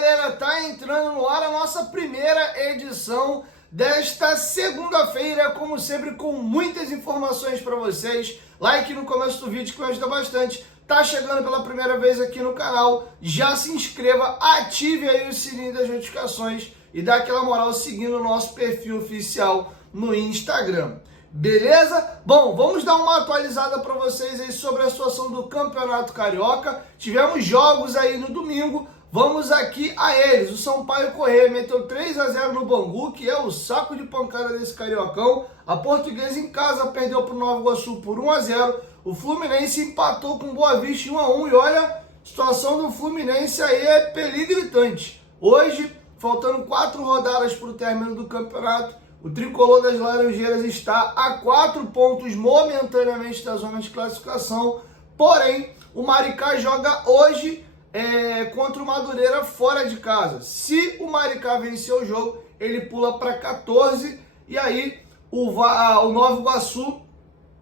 galera, tá entrando no ar a nossa primeira edição desta segunda-feira, como sempre, com muitas informações para vocês. Like no começo do vídeo que me ajuda bastante. Tá chegando pela primeira vez aqui no canal, já se inscreva, ative aí o sininho das notificações e dá aquela moral seguindo o nosso perfil oficial no Instagram. Beleza? Bom, vamos dar uma atualizada para vocês aí sobre a situação do Campeonato Carioca. Tivemos jogos aí no domingo, vamos aqui a eles. O Sampaio Corrêa meteu 3-0 no Bangu, que é o saco de pancada desse Cariocão. A Portuguesa em casa perdeu para o Nova Iguaçu por 1-0. O Fluminense empatou com o Boa Vista em 1-1 e olha, a situação do Fluminense aí é peligritante. Hoje, faltando 4 rodadas para o término do campeonato, o tricolor das Laranjeiras está a 4 pontos momentaneamente da zona de classificação, porém o Maricá joga hoje contra o Madureira fora de casa. Se o Maricá vencer o jogo, ele pula para 14 e aí o Nova Iguaçu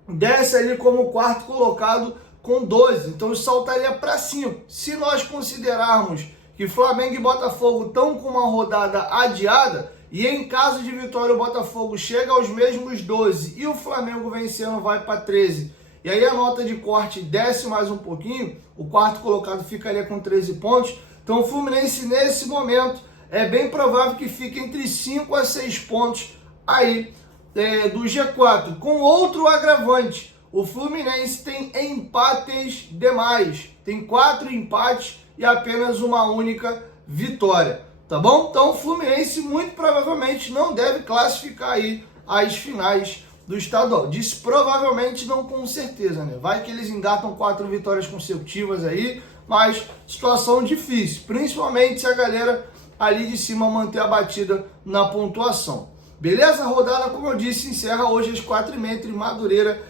desce ali como quarto colocado com 12, então saltaria para 5. Se nós considerarmos que Flamengo e Botafogo estão com uma rodada adiada, e em caso de vitória o Botafogo chega aos mesmos 12 e o Flamengo vencendo vai para 13, e aí a nota de corte desce mais um pouquinho, o quarto colocado ficaria com 13 pontos, então o Fluminense nesse momento é bem provável que fique entre 5 a 6 pontos aí do G4, com outro agravante, o Fluminense tem empates demais, tem 4 empates e apenas uma única vitória. Tá bom? Então o Fluminense muito provavelmente não deve classificar aí as finais do estadual. Disse provavelmente, não com certeza, né? Vai que eles engatam 4 vitórias consecutivas aí, mas situação difícil, principalmente se a galera ali de cima manter a batida na pontuação. Beleza? A rodada, como eu disse, encerra hoje às 4h30 entre Madureira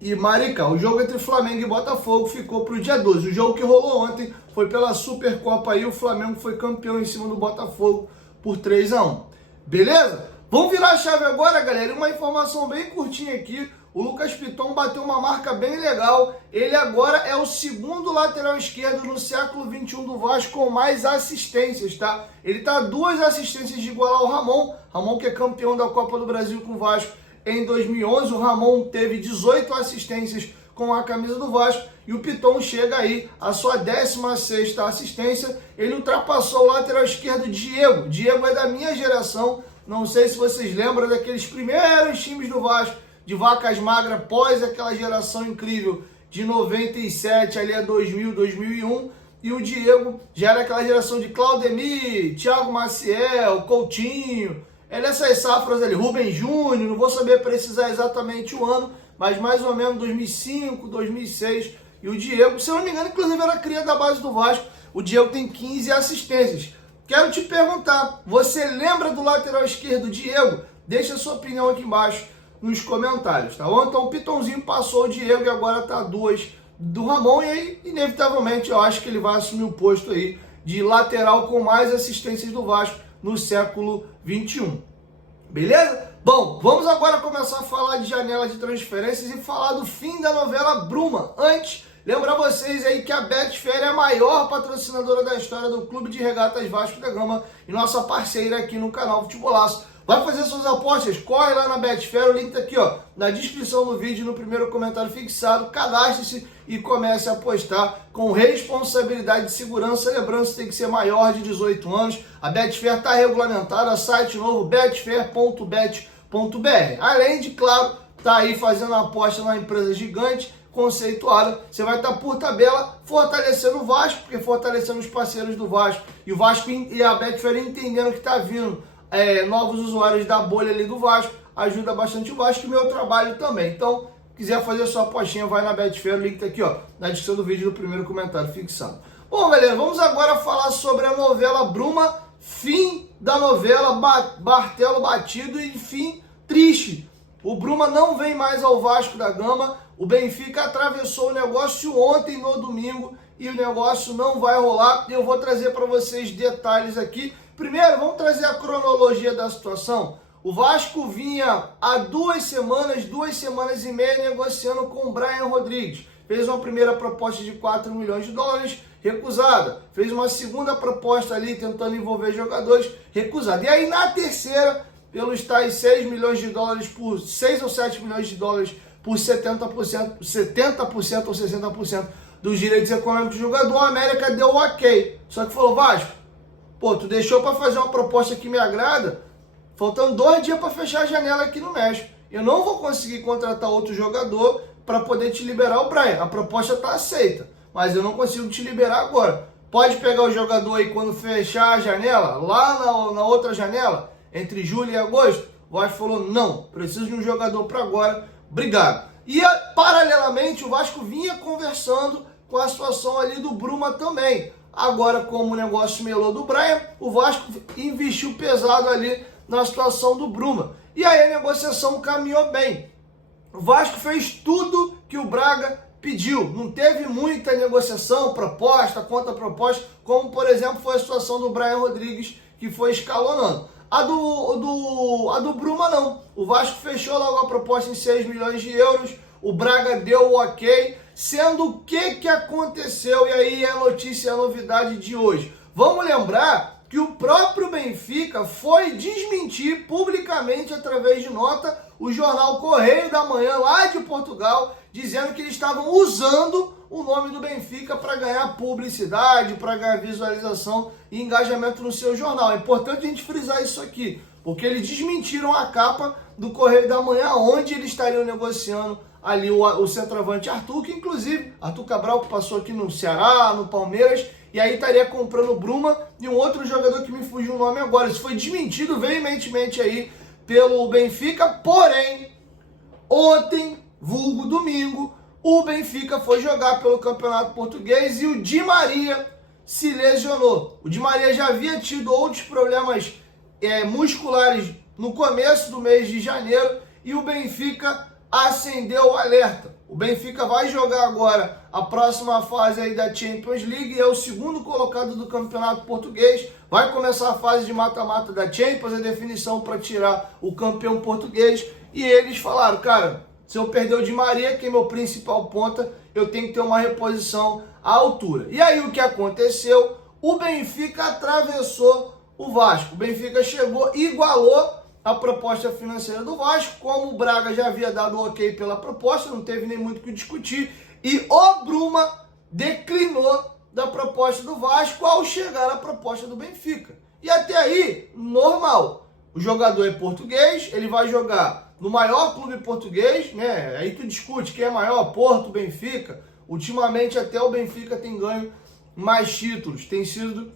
e Maricá. O jogo entre Flamengo e Botafogo ficou para o dia 12. O jogo que rolou ontem foi pela Supercopa aí, o Flamengo foi campeão em cima do Botafogo por 3-1. Beleza? Vamos virar a chave agora, galera. Uma informação bem curtinha aqui. O Lucas Piton bateu uma marca bem legal. Ele agora é o segundo lateral esquerdo no século XXI do Vasco com mais assistências, tá? Ele tá a 2 assistências de igualar o Ramon. Ramon que é campeão da Copa do Brasil com o Vasco em 2011. O Ramon teve 18 assistências com a camisa do Vasco e o Piton chega aí à sua 16ª assistência. Ele ultrapassou o lateral esquerdo Diego. Diego é da minha geração, não sei se vocês lembram daqueles primeiros times do Vasco, de vacas magras, pós aquela geração incrível de 97 ali a 2000, 2001. E o Diego já era aquela geração de Claudemir, Thiago Maciel, Coutinho, nessas safras ali, Rubem Júnior, não vou saber precisar exatamente o ano, mas mais ou menos 2005, 2006, e o Diego, se eu não me engano, inclusive era cria da base do Vasco, o Diego tem 15 assistências. Quero te perguntar, você lembra do lateral esquerdo Diego? Deixa a sua opinião aqui embaixo nos comentários, tá bom? Então o Pitonzinho passou o Diego e agora tá 2 do Ramon, e aí, inevitavelmente, eu acho que ele vai assumir o posto aí de lateral com mais assistências do Vasco no século XXI. Beleza? Bom, vamos agora começar a falar de janela de transferências e falar do fim da novela Bruma. Antes, lembrar vocês aí que a Betfair é a maior patrocinadora da história do Clube de Regatas Vasco da Gama e nossa parceira aqui no canal Futebolaço. Vai fazer suas apostas? Corre lá na Betfair, o link tá aqui ó, na descrição do vídeo, no primeiro comentário fixado. Cadastre-se e comece a apostar com responsabilidade de segurança. Lembrando que tem que ser maior de 18 anos. A Betfair está regulamentada, site novo betfair.bet.br. Além de, claro, tá aí fazendo aposta na empresa gigante, conceituada. Você vai estar por tabela fortalecendo o Vasco, porque fortalecendo os parceiros do Vasco. E o Vasco e a Betfair entendendo que está vindo novos usuários da bolha ali do Vasco, ajuda bastante o Vasco e o meu trabalho também. Então, quiser fazer a sua apostinha, vai na Betfair, o link tá aqui ó, na descrição do vídeo, no primeiro comentário fixado. Bom, galera, vamos agora falar sobre a novela Bruma, fim da novela, martelo batido e fim triste. O Bruma não vem mais ao Vasco da Gama, o Benfica atravessou o negócio ontem no domingo e o negócio não vai rolar. Eu vou trazer para vocês detalhes aqui. Primeiro, vamos trazer a cronologia da situação. O Vasco vinha há 2 semanas e meia negociando com o Brian Rodrigues. Fez uma primeira proposta de 4 milhões de dólares recusada. Fez uma segunda proposta ali, tentando envolver jogadores, recusada. E aí na terceira, pelos tais 6 milhões de dólares por 6 ou 7 milhões de dólares por 70% ou 60% dos direitos econômicos do jogador, a América deu ok. Só que falou, Vasco, pô, tu deixou para fazer uma proposta que me agrada, faltando 2 dias para fechar a janela aqui no México. Eu não vou conseguir contratar outro jogador para poder te liberar o Brian. A proposta está aceita, mas eu não consigo te liberar agora. Pode pegar o jogador aí quando fechar a janela, lá na outra janela, entre julho e agosto? O Vasco falou, não, preciso de um jogador para agora, obrigado. E paralelamente o Vasco vinha conversando com a situação ali do Bruma também. Agora, como o negócio melou do Brian, o Vasco investiu pesado ali na situação do Bruma. E aí a negociação caminhou bem. O Vasco fez tudo que o Braga pediu. Não teve muita negociação, proposta, contra-proposta, como, por exemplo, foi a situação do Brian Rodrigues, que foi escalonando. A do Bruma, não. O Vasco fechou logo a proposta em 6 milhões de euros. O Braga deu o ok. Sendo o que aconteceu? E aí é a notícia, a novidade de hoje. Vamos lembrar que o próprio Benfica foi desmentir publicamente, através de nota, o jornal Correio da Manhã, lá de Portugal, dizendo que eles estavam usando o nome do Benfica para ganhar publicidade, para ganhar visualização e engajamento no seu jornal. É importante a gente frisar isso aqui, porque eles desmentiram a capa do Correio da Manhã, onde eles estariam negociando ali o centroavante Arthur, que inclusive, Arthur Cabral, que passou aqui no Ceará, no Palmeiras, e aí estaria comprando o Bruma e um outro jogador que me fugiu o nome agora. Isso foi desmentido veementemente aí pelo Benfica, porém, ontem, vulgo domingo, o Benfica foi jogar pelo Campeonato Português e o Di Maria se lesionou. O Di Maria já havia tido outros problemas musculares no começo do mês de janeiro e o Benfica acendeu o alerta. O Benfica vai jogar agora a próxima fase aí da Champions League, é o segundo colocado do Campeonato Português, vai começar a fase de mata-mata da Champions, a definição para tirar o campeão português, e eles falaram, cara, se eu perder o Di Maria, que é meu principal ponta, eu tenho que ter uma reposição à altura. E aí o que aconteceu? O Benfica atravessou o Vasco, o Benfica chegou, igualou a proposta financeira do Vasco, como o Braga já havia dado ok pela proposta, não teve nem muito o que discutir, e o Bruma declinou da proposta do Vasco ao chegar à proposta do Benfica. E até aí, normal. O jogador é português, ele vai jogar no maior clube português, né? Aí tu discute quem é maior, Porto, Benfica. Ultimamente até o Benfica tem ganho mais títulos, tem sido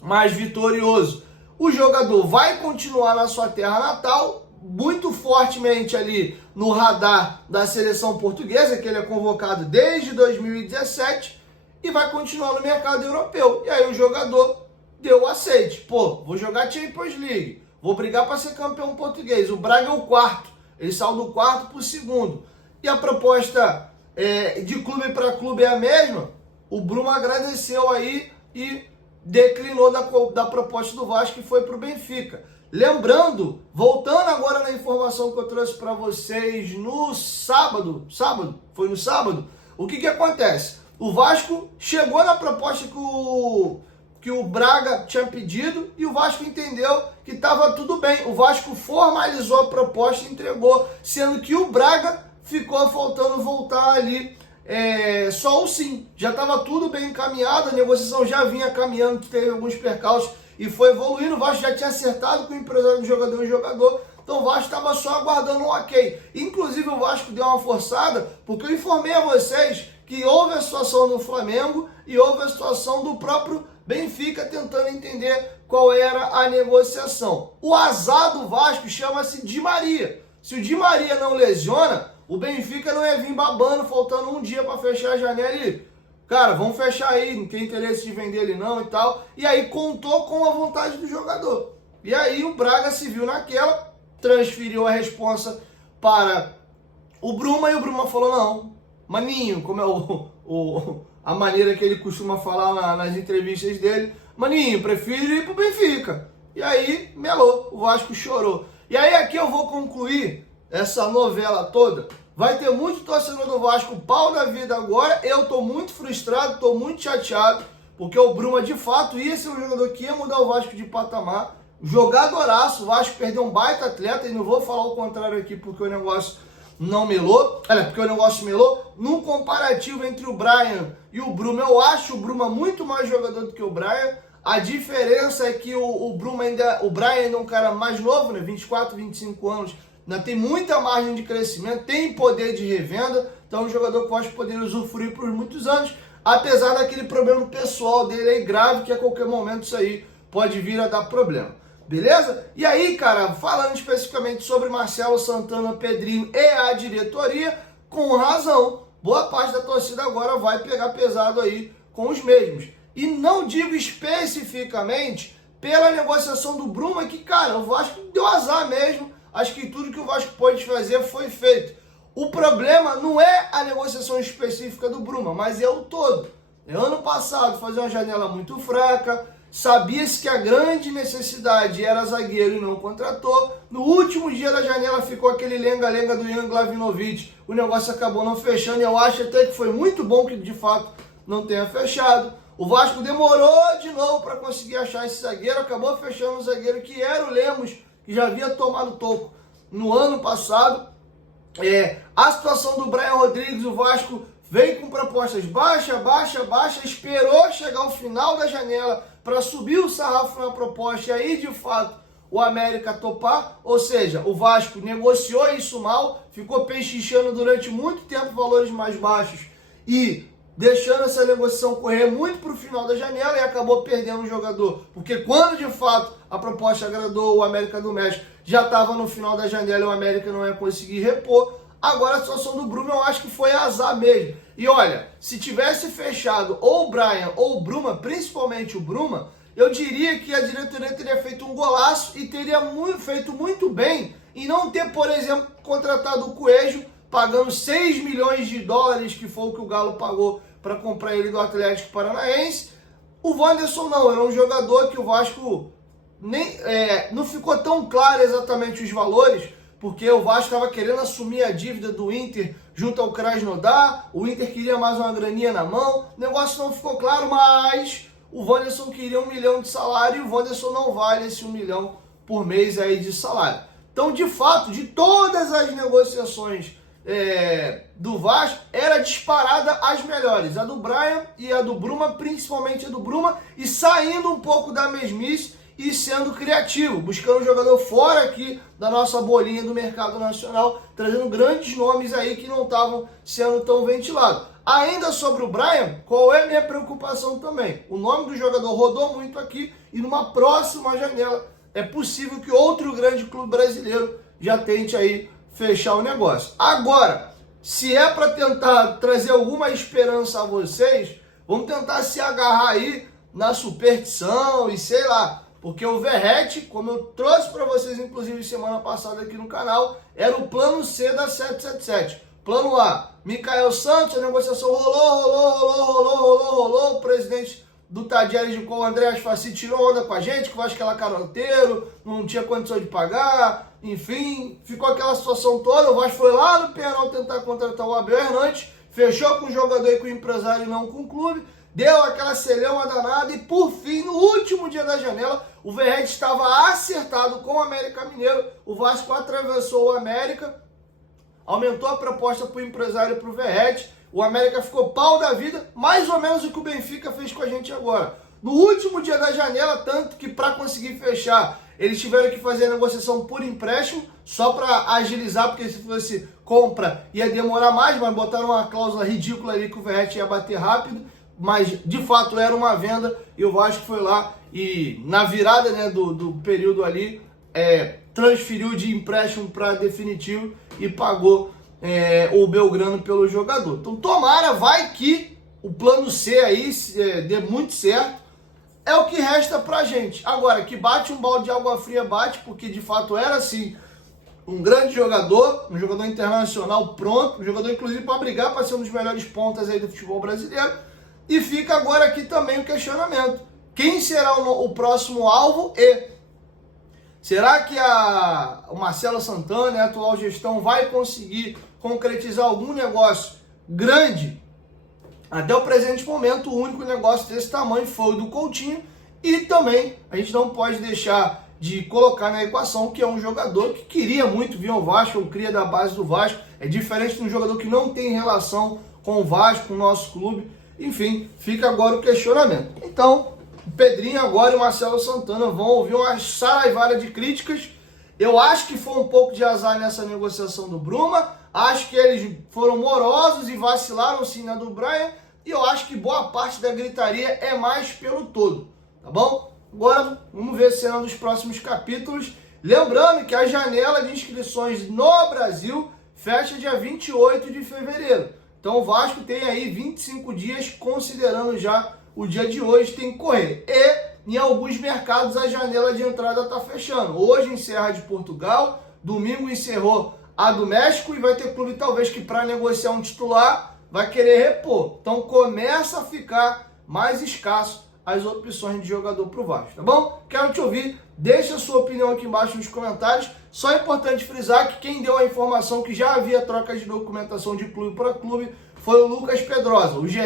mais vitorioso. O jogador vai continuar na sua terra natal, muito fortemente ali no radar da seleção portuguesa, que ele é convocado desde 2017, e vai continuar no mercado europeu. E aí o jogador deu o aceite. Pô, vou jogar Champions League, vou brigar para ser campeão português. O Braga é o quarto, ele saiu do quarto para o segundo. E a proposta de clube para clube é a mesma. O Bruma agradeceu aí e declinou da proposta do Vasco e foi para o Benfica. Lembrando, voltando agora na informação que eu trouxe para vocês no sábado, foi no sábado, o que acontece? O Vasco chegou na proposta que o Braga tinha pedido e o Vasco entendeu que estava tudo bem. O Vasco formalizou a proposta e entregou, sendo que o Braga ficou faltando voltar ali só o sim. Já estava tudo bem encaminhado, a negociação já vinha caminhando, teve alguns percalços e foi evoluindo. O Vasco já tinha acertado com o empresário do jogador e o jogador, então o Vasco estava só aguardando um ok. Inclusive o Vasco deu uma forçada, porque eu informei a vocês que houve a situação do Flamengo e houve a situação do próprio Benfica tentando entender qual era a negociação. O azar do Vasco chama-se Di Maria. Se o Di Maria não lesiona, o Benfica não ia vir babando, faltando um dia para fechar a janela e, cara, vamos fechar aí, não tem interesse de vender ele não e tal. E aí contou com a vontade do jogador. E aí o Braga se viu naquela, transferiu a responsa para o Bruma e o Bruma falou, não, maninho, como é a maneira que ele costuma falar nas entrevistas dele, maninho, prefiro ir pro Benfica. E aí melou, o Vasco chorou. E aí aqui eu vou concluir essa novela toda. Vai ter muito torcedor do Vasco pau da vida agora. Eu tô muito frustrado, tô muito chateado, porque o Bruma de fato ia ser um jogador que ia mudar o Vasco de patamar, jogadoraço. O Vasco perdeu um baita atleta, e não vou falar o contrário aqui porque o negócio não melou, porque o negócio melou. Num comparativo entre o Brian e o Bruma, eu acho o Bruma muito mais jogador do que o Brian. A diferença é que o Brian ainda é um cara mais novo, né? 24, 25 anos, ainda tem muita margem de crescimento, tem poder de revenda, então é um jogador que pode poder usufruir por muitos anos, apesar daquele problema pessoal dele aí grave, que a qualquer momento isso aí pode vir a dar problema. Beleza? E aí, cara, falando especificamente sobre Marcelo Santana, Pedrinho e a diretoria, com razão, boa parte da torcida agora vai pegar pesado aí com os mesmos. E não digo especificamente pela negociação do Bruma, que, cara, o Vasco deu azar mesmo. Acho que tudo que o Vasco pôde fazer foi feito. O problema não é a negociação específica do Bruma, mas é o todo. Ano passado foi uma janela muito fraca, sabia-se que a grande necessidade era zagueiro e não contratou. No último dia da janela ficou aquele lenga-lenga do Ian Glavinovic. O negócio acabou não fechando, e eu acho até que foi muito bom que de fato não tenha fechado. O Vasco demorou de novo para conseguir achar esse zagueiro, acabou fechando o zagueiro que era o Lemos, que já havia tomado toco no ano passado. A situação do Brian Rodrigues, o Vasco veio com propostas baixa, esperou chegar o final da janela para subir o sarrafo na proposta, e aí de fato o América topar, ou seja, o Vasco negociou isso mal, ficou pechinchando durante muito tempo valores mais baixos e deixando essa negociação correr muito para o final da janela, e acabou perdendo o jogador, porque quando de fato a proposta agradou o América do México, já estava no final da janela e o América não ia conseguir repor. Agora a situação do Bruma eu acho que foi azar mesmo. E olha, se tivesse fechado ou o Brian ou o Bruma, principalmente o Bruma, eu diria que a diretoria teria feito um golaço e teria feito muito bem em não ter, por exemplo, contratado o Coelho, pagando 6 milhões de dólares, que foi o que o Galo pagou para comprar ele do Atlético Paranaense. O Wanderson não, era um jogador que o Vasco não ficou tão claro exatamente os valores, porque o Vasco estava querendo assumir a dívida do Inter junto ao Krasnodar, o Inter queria mais uma graninha na mão, o negócio não ficou claro, mas o Wanderson queria 1 milhão de salário, e o Wanderson não vale esse 1 milhão por mês aí de salário. Então, de fato, de todas as negociações do Vasco, era disparada as melhores, a do Brian e a do Bruma, principalmente a do Bruma, e saindo um pouco da mesmice e sendo criativo, buscando um jogador fora aqui da nossa bolinha do mercado nacional, trazendo grandes nomes aí que não estavam sendo tão ventilados. Ainda sobre o Brian, qual é a minha preocupação também? O nome do jogador rodou muito aqui, e numa próxima janela é possível que outro grande clube brasileiro já tente aí fechar o negócio. Agora, se é para tentar trazer alguma esperança a vocês, vamos tentar se agarrar aí na superstição e sei lá, porque o Verratti, como eu trouxe para vocês inclusive semana passada aqui no canal, era o plano C da 777. Plano A, Michael Santos, a negociação rolou, o presidente do Tadieres de o André Asfaci tirou onda com a gente, que o Vasco era caroteiro, não tinha condição de pagar, enfim, ficou aquela situação toda. O Vasco foi lá no Penal tentar contratar o Abel Hernandes, fechou com o jogador e com o empresário e não com o clube, deu aquela celeuma danada, e por fim, no último dia da janela, o Verratti estava acertado com o América Mineiro, o Vasco atravessou o América, aumentou a proposta para o empresário e para o Verratti, o América ficou pau da vida, mais ou menos o que o Benfica fez com a gente agora. No último dia da janela, tanto que para conseguir fechar, eles tiveram que fazer a negociação por empréstimo, só para agilizar, porque se fosse compra ia demorar mais, mas botaram uma cláusula ridícula ali que o Verratti ia bater rápido, mas de fato era uma venda, e o Vasco foi lá e na virada, né, do período ali, transferiu de empréstimo para definitivo e pagou o Belgrano pelo jogador. Então tomara, vai que o plano C aí dê muito certo, é o que resta pra gente. Agora, que bate um balde de água fria, bate, porque de fato era assim, um grande jogador, um jogador internacional pronto, um jogador inclusive para brigar para ser um dos melhores pontas aí do futebol brasileiro. E fica agora aqui também o questionamento: quem será o próximo alvo? E será que o Marcelo Santana, a atual gestão, vai conseguir concretizar algum negócio grande Até o presente momento, o único negócio desse tamanho foi o do Coutinho, e também a gente não pode deixar de colocar na equação que é um jogador que queria muito vir ao Vasco, ou cria da base do Vasco, é diferente de um jogador que não tem relação com o Vasco, com o nosso clube. Enfim, fica agora o questionamento. Então, o Pedrinho agora e o Marcelo Santana vão ouvir uma saraivada de críticas. Eu acho que foi um pouco de azar nessa negociação do Bruma, acho que eles foram morosos e vacilaram sim na do Brian, e eu acho que boa parte da gritaria é mais pelo todo, tá bom? Agora, vamos ver cena dos próximos capítulos. Lembrando que a janela de inscrições no Brasil fecha dia 28 de fevereiro. Então o Vasco tem aí 25 dias, considerando já o dia de hoje, tem que correr. E em alguns mercados a janela de entrada está fechando. Hoje encerra a de Portugal, domingo encerrou a do México, e vai ter clube talvez que para negociar um titular vai querer repor. Então começa a ficar mais escasso as opções de jogador para o Vasco, tá bom? Quero te ouvir, deixa a sua opinião aqui embaixo nos comentários. Só é importante frisar que quem deu a informação que já havia troca de documentação de clube para clube foi o Lucas Pedrosa. O GE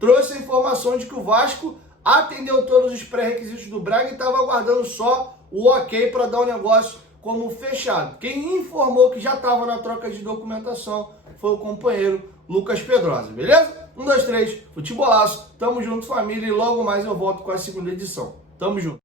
trouxe a informação de que o Vasco atendeu todos os pré-requisitos do Braga e estava aguardando só o ok para dar o negócio como fechado. Quem informou que já estava na troca de documentação foi o companheiro Lucas Pedrosa, beleza? 1, 2, 3, futebolaço, tamo junto família, e logo mais eu volto com a segunda edição. Tamo junto.